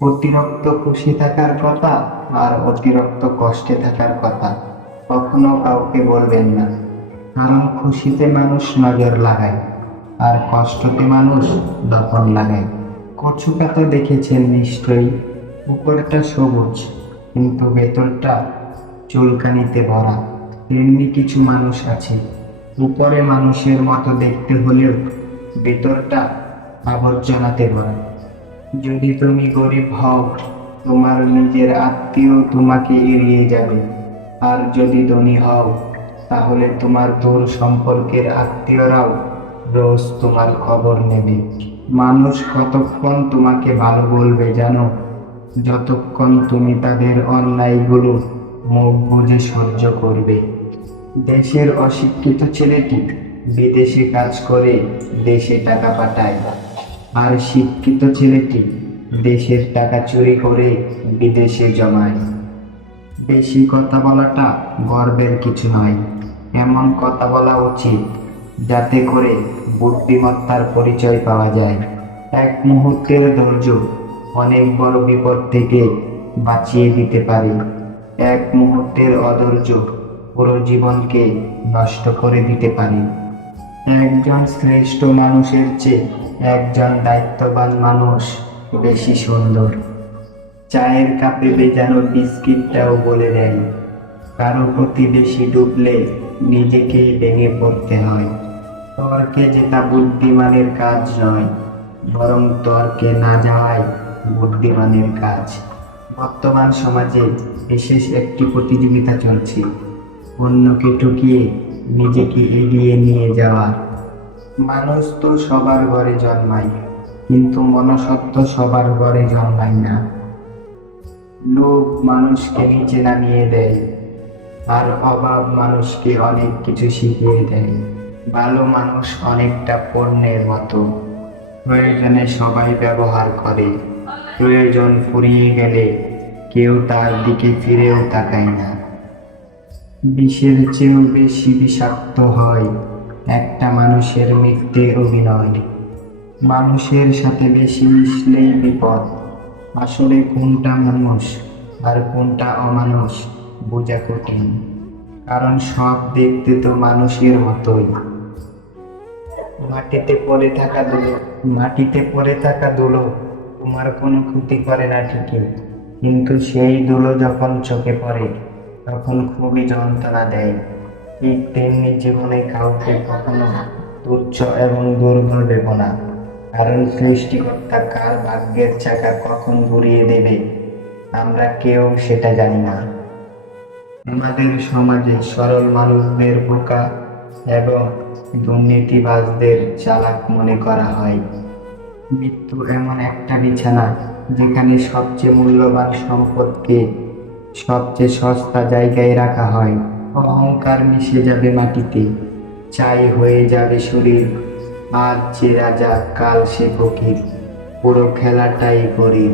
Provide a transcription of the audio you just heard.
অতিরিক্ত খুশি থাকার কথা আর অতিরিক্ত কষ্টে থাকার কথা কখনো কাউকে বলবেন না। কারণ খুশিতে মানুষ নজর লাগায় আর কষ্টতে মানুষ দফন লাগায়। কচু পাতা দেখেছেন নিশ্চয়ই, উপরটা সবুজ কিন্তু ভেতরটা চুলকানিতে ভরা। তেমনি কিছু মানুষ আছে, উপরে মানুষের মতো দেখতে হলেও ভেতরটা আবর্জনাতে ভরা। যদি তুমি গরিব হও, তোমার নিজের আত্মীয় তোমাকে এড়িয়ে যাবে। আর যদি ধনী হও, তাহলে তোমার দূর সম্পর্কের আত্মীয়রাও রোজ তোমার খবর নেবে। মানুষ কতক্ষণ তোমাকে ভালো বলবে জানো? যতক্ষণ তুমি তাদের অন্যায়গুলো মুখ বুজে সহ্য করবে। দেশের অশিক্ষিত ছেলেটি বিদেশে কাজ করে দেশে টাকা পাঠায়, আর শিক্ষিত ছেলেটি দেশের টাকা চুরি করে বিদেশে জমায়। বেশি কথা বলাটা গর্বের কিছু নয়, এমন কথা বলা উচিত যাতে করে বুদ্ধিমত্তার পরিচয় পাওয়া যায়। এক মুহূর্তের ধৈর্য অনেক বড় বিপদ থেকে বাঁচিয়ে দিতে পারে। এক মুহূর্তের অধৈর্য পুরো জীবনকে নষ্ট করে দিতে পারে। একজন শ্রেষ্ঠ মানুষের চেয়ে একজন দায়িত্ববান মানুষ বেশি সুন্দর। চায়ের কাপে ভেজানো বিস্কিটটাও বলে দেয়, কারো প্রতি বেশি ডুবলে নিজেকেই ভেঙে পড়তে হয়। তর্কে জেতা বুদ্ধিমানের কাজ নয়, বরং তর্কে না যাওয়াই বুদ্ধিমানের কাজ। বর্তমান সমাজে বিশেষ একটি প্রতিযোগিতা চলছে, অন্যকে ঠকিয়ে নিজেকে এগিয়ে নিয়ে যাওয়া। মানুষ তো সবার ঘরে জন্মায়, কিন্তু মনুষ্যত্ব সবার ঘরে জন্মায় না। লোভ মানুষকে নিচে নামিয়ে দেয়, আর অভাব মানুষকে অনেক কিছু শিখিয়ে দেয়। ভালো মানুষ অনেকটা পণ্যের মতো, প্রয়োজনে সবাই ব্যবহার করে, প্রয়োজন ফুরিয়ে গেলে কেউ তার দিকে ফিরেও তাকায় না। বিষের চেয়েও বেশি বিষাক্ত হয় একটা মানুষের মিথ্যে অভিনয়। মানুষের সাথে বেশি মিশলেই বিপদ। আসলে কোনটা মানুষ আর কোনটা অমানুষ বোঝা কঠিন, কারণ সব দেখতে তো মানুষের মতোই। মাটিতে পড়ে থাকা ধুলো তোমার কোনো ক্ষতি করে না ঠিকই, কিন্তু সেই ধুলো যখন চোখে পড়ে তখন খুবই যন্ত্রণা দেয়। ঠিক তেমনি জীবনে কাউকে কখনো তুচ্ছ এবং দুর্বল ভেবো না, কারণ সৃষ্টিকর্তা কার ভাগ্যের চাকা কখন ঘুরিয়ে দেবে আমরা কেউ সেটা জানি না। আমাদের সমাজে সরল মানুষদের বোকা এবং দুর্নীতিবাজদের চালাক মনে করা হয়। মৃত্যু এমন একটা বিছানা যেখানে সবচেয়ে মূল্যবান সম্পদকে সবচেয়ে সস্তা জায়গায় রাখা হয়। অহংকার মিশে যাবে মাটিতে, ছাই হয়ে যাবে শরীর। আজ যে রাজা কাল সে ফকির, পুরো খেলাটাই গরিব।